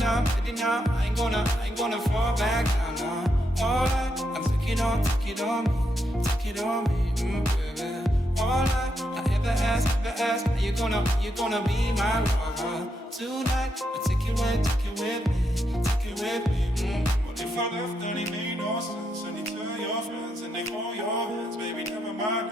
ready now. I ain't gonna fall back down now. All I, I'm take it on me, baby. All I ever ask, are you gonna be my lover tonight? I take it with me. What if I left and it made no sense? And you tell your friends and they hold your hands, baby, never mind.